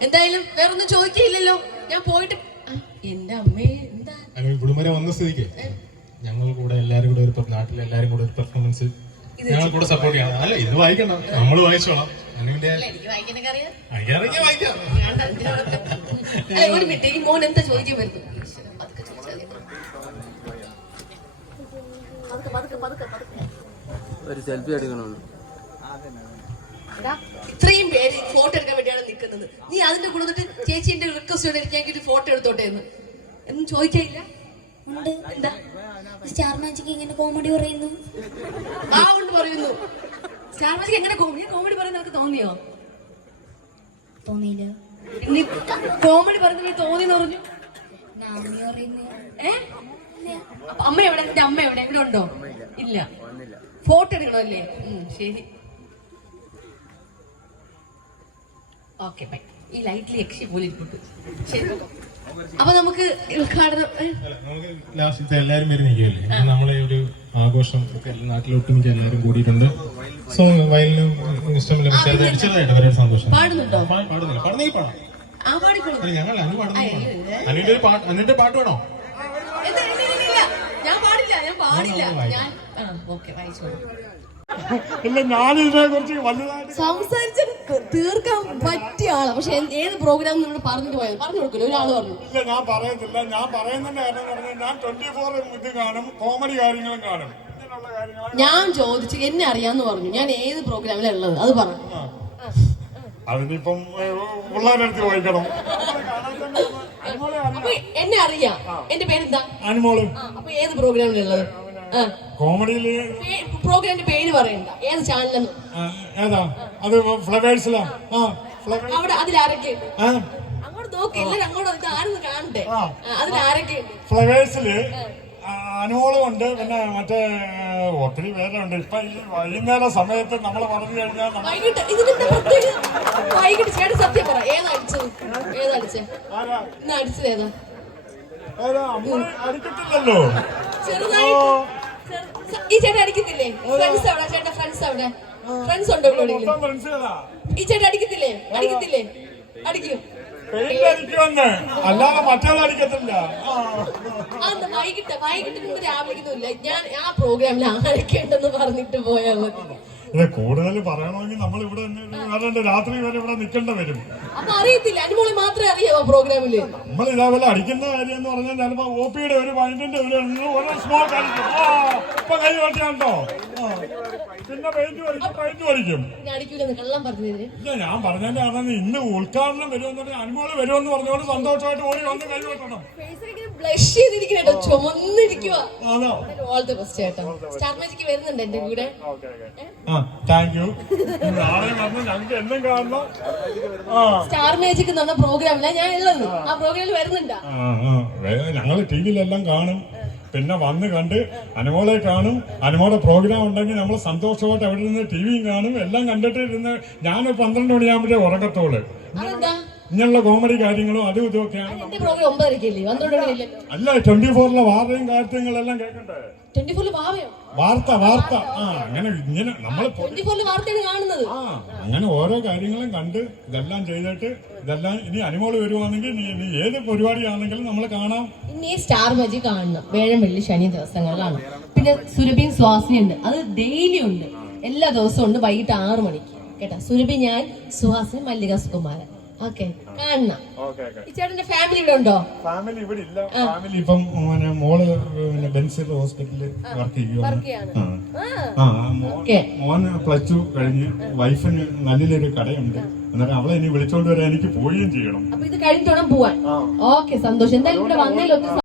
എന്തായാലും വേറൊന്നും ചോദിക്കില്ലല്ലോ ഞാൻ പോയിട്ട് എന്റെ അമ്മേ എന്താ? അങ്ങനെ ഇവിടം വന്ന സ്ഥിതിക്ക്. ഞങ്ങൾ കൂടെ എല്ലാരും കൂടെ ഒരു നാട്ടിലെ എല്ലാരും കൂടെ ഒരു പെർഫോമൻസ് ഞങ്ങൾ കൂടെ സപ്പോർട്ട് ചെയ്യണം അല്ല ഇത് വായിക്കണ്ട. നമ്മൾ വായിച്ചോളാം. ഒരു മിനിറ്റ് ഈ മോൻ എന്താ ചോദിക്കാൻ വരുന്നു. ഒരു സെൽഫി എടുക്കണുള്ളൂ. എടാ, ഇത്രയും പേര് ഫോട്ടോ എടുക്കാൻ വേണ്ടിയാണ് നിൽക്കുന്നത് നീ അതിന്റെ കൂടെ വന്നിട്ട് ചേച്ചിന്റെ റിക്വസ്റ്റ് എനിക്ക് ഒരു ഫോട്ടോ എടുത്തോട്ടെ എന്ന്. എന്നും ചോദിക്കില്ല ഉണ്ട്. എന്താ? സ്റ്റാർ മാജിക് ഇങ്ങനെ കോമഡി പറയുന്നു. ആ ഉണ്ട് പറയുന്നു. സ്റ്റാർ മാജിക് എങ്ങനെ കോമഡി കോമഡി പറയുന്ന നിനക്ക് തോന്നിയോ? തോന്നിയില്ല. നീ കോമഡി പറഞ്ഞു. നാമി പറയുന്നു. ഏ? അപ്പൊ അമ്മ എവിടെ? എന്റെ അമ്മ എവിടെ? എവിടെ ഉണ്ടോ? ഇല്ല. ഫോട്ടോ എടുക്കണമല്ലേ ശരി. ഓക്കെ ബൈ ഈ ലൈറ്റിൽ യക്ഷി പോലെ ഇരിക്കട്ടു ശരി അപ്പൊ നമുക്ക് ഉദ്ഘാടനം ലാസ്റ്റ് എല്ലാരും വരുന്നില്ലേ നമ്മളെ ഒരു ആഘോഷം ഒക്കെ നാട്ടിലൊട്ടുമിക്ക എല്ലാരും കൂടിയിട്ടുണ്ട്. സോ വയലിനും ഇഷ്ടമില്ല അടിച്ചതായിട്ട് വളരെ സന്തോഷം. പാടുന്നുണ്ടോ? പാടുന്നില്ല. പാടുന്നെങ്കിൽ പാടാം. ഞങ്ങൾ അനു പാടുന്നെങ്കിൽ അനുവിന്റെ ഒരു പാട്ട് അനുവിന്റെ പാട്ട് വേണോ. ഞാൻ പാടില്ല ഞാൻ പാടില്ല. ഞാൻ ഓക്കെ വായിച്ചോളൂ. ഇല്ല ഞാനിതിനെ കുറിച്ച് വലുതായിട്ട് സംസാരിച്ച് തീർക്കാൻ പറ്റിയ ആളാ. പക്ഷെ ഏത് പ്രോഗ്രാം നിങ്ങൾ പറഞ്ഞിട്ട് പോയത് പറഞ്ഞു കൊടുക്കില്ല ഒരാൾ പറഞ്ഞു. ഇല്ല ഞാൻ പറയത്തില്ല. ഞാൻ പറയുന്നതിന്റെ കാര്യം എന്ന് പറഞ്ഞാൽ ഞാൻ ട്വന്റി ഫോർ ഇത് കാണും കോമഡി കാര്യങ്ങളും കാണും. ഞാൻ ചോദിച്ചു എന്നെ അറിയാന്ന് പറഞ്ഞു. ഞാൻ ഏത് പ്രോഗ്രാമിലാണ് ഉള്ളത്? അത് പറഞ്ഞു അതിനിപ്പം പിള്ളേരെടുത്ത് അനുമോളെ എന്നെ അറിയാം. എന്റെ പേരെന്താ? അനുമോൾ. അപ്പൊ ഏത് പ്രോഗ്രാമിലുള്ളത് കോമഡിയിൽ പ്രോഗ്രാമിന്റെ പേര് പറയണ്ട. ഏത് ചാനലെന്ന് ഏതാ? അത് ഫ്ലവേഴ്സിലാ? അവിടെ അതിലാരൊക്കെ അങ്ങോട്ട് നോക്കി എല്ലാരും അങ്ങോട്ട് ആരെന്ന്. ആ, അതിലാരൊക്കെ ഫ്ലവേഴ്സിൽ ഉണ്ട്. പിന്നെ മറ്റേ ഒത്തിരി പേരുണ്ട്. ഇപ്പൊ ഈ വൈകുന്നേര സമയത്ത് നമ്മൾ പറഞ്ഞു കഴിഞ്ഞാൽ വൈകിട്ട് ചേട്ടൻ സത്യം പറ. ഏതാ അടിച്ചത്? ഏതാ അടിച്ചേ? ഇന്ന് അടിച്ചത് ഏതാ? അടിക്കത്തില്ലല്ലോ. ചെറുതായിട്ട് ചെറു- സ- ഈ ചേട്ടൻ അടിക്കത്തില്ലേ? ഫ്രണ്ട്സ് അവിടെ ചേട്ടൻ ഫ്രണ്ട്സ് അവിടെ. ഫ്രണ്ട്സ് ഉണ്ടോ ഈ ചേട്ടൻ അടിക്കത്തില്ലേ? അടിക്കത്തില്ലേ? അടിക്കും. അല്ലാതെ മറ്റേത് അടിക്കത്തില്ല. അന്ന് വൈകിട്ട്? വൈകിട്ട് രാവിലെ ഞാൻ ആ പ്രോഗ്രാമിൽ ആരൊക്കെ ഉണ്ടെന്ന് പറഞ്ഞിട്ട് പോയാൽ മതി. ഇത് കൂടുതൽ പറയണമെങ്കിൽ നമ്മൾ ഇവിടെ തന്നെ രാത്രി വരെ ഇവിടെ നിൽക്കേണ്ട വരും. അപ്പൊ അറിയത്തില്ല അനുമോളെ മാത്രമേ അറിയാവോ പ്രോഗ്രാമിൽ? നമ്മൾ ഇതേപോലെ അടിക്കുന്ന കാര്യം എന്ന് പറഞ്ഞാൽ ചിലപ്പോ ഒ പിയുടെ ഒരു പോയിന്റിന്റെ ഒരു ഓരോ സ്മോൾ ആ ഇപ്പൊ കൈ കാട്ടിയാണ്ടോ പിന്നെ പെയിന്റ് പെയിന്റ് ഞാൻ ഇല്ല പറഞ്ഞതിന്റെ കാരണം ഇന്ന് ഉദ്ഘാടനം വരുമെന്ന് പറഞ്ഞാൽ അനുമോൾ വരുമെന്ന് പറഞ്ഞുകൊണ്ട് സന്തോഷമായിട്ട് ഓടി വന്ന് കൈ വെട്ടണം. ബ്ലഷ് ചെയ്തിരിക്കണ കേട്ടോ ചുമന്നിരിക്കുക ഓൾ ദി ബെസ്റ്റ് ചേട്ടാ. സ്റ്റാർ മാജിക്ക് വരുന്നുണ്ട് എന്റെ കൂടെ. സ്റ്റാർ മാജിക് എന്ന് പറഞ്ഞ പ്രോഗ്രാമിലാണ് ഞാൻ ഉള്ളത്. ആ. പ്രോഗ്രാമിൽ വരുന്നുണ്ടാ. ഞങ്ങൾ ടി വിയിലെല്ലാം കാണും. പിന്നെ വന്ന് കണ്ട് അനുമോളെ കാണും. അനുമോളെ പ്രോഗ്രാം ഉണ്ടെങ്കിൽ നമ്മൾ സന്തോഷമായിട്ട് അവിടെ നിന്ന് ടി വിയും കാണും. എല്ലാം കണ്ടിട്ട് ഇരുന്ന് ഞാനൊരു പന്ത്രണ്ട് മണിയാകുമ്പോഴേ ഉറങ്ങത്തോൾ അതെന്താ? ഇങ്ങനെയുള്ള കോമഡി കാര്യങ്ങളും അതും ഇതും ഒക്കെയാണ് അല്ല ട്വന്റി ഫോറിലെ വാർത്തയും കാര്യങ്ങളെല്ലാം കേൾക്കണ്ടേ വാർത്ത വാർത്ത. ആ അങ്ങനെ ഇങ്ങനെ നമ്മൾ ആ അങ്ങനെ ഓരോ കാര്യങ്ങളും കണ്ട് ഇതെല്ലാം ചെയ്തിട്ട് ഇതെല്ലാം ഇനി അനിമോൾ വരുവാണെങ്കിൽ നീ നീ ഏത് പരിപാടിയാണെങ്കിലും നമ്മൾ കാണാം. ഇനി സ്റ്റാർ മജി കാണണം. വേഴം വെള്ളി ശനി ദിവസങ്ങളിലാണ്. പിന്നെ സുരഭിയും സ്വാസി ഉണ്ട് അത് ഡെയിലി ഉണ്ട്. എല്ലാ ദിവസവും ഉണ്ട് വൈകിട്ട് ആറു മണിക്ക്. കേട്ടാ? സുരഭി ഞാൻ സുഹാസിനി മല്ലിക സുകുമാരൻ ഓക്കെ. കാണണം. ഈ ചേട്ടന്റെ ഫാമിലി ഇവിടെ ഉണ്ടോ? ഫാമിലി ഇവിടെ ഇല്ല. ഫാമിലി ഇപ്പം പിന്നെ മോൾ പിന്നെ ബെൻസിൽ ഹോസ്പിറ്റലിൽ വർക്ക് ചെയ്യുകയാണ് മോന് പ്ലസ് ടു കഴിഞ്ഞ് വൈഫിന് നല്ലൊരു കടയുണ്ട്. അന്നേരം അവളെ ഇനി വിളിച്ചോണ്ട് വരാൻ എനിക്ക് പോവുകയും ചെയ്യണം. അപ്പൊ ഇത് കഴിഞ്ഞിട്ട് വേണം പോവാൻ. ഓക്കെ സന്തോഷം. എന്തായാലും ഇവിടെ വന്നില്ല ഒത്തിരി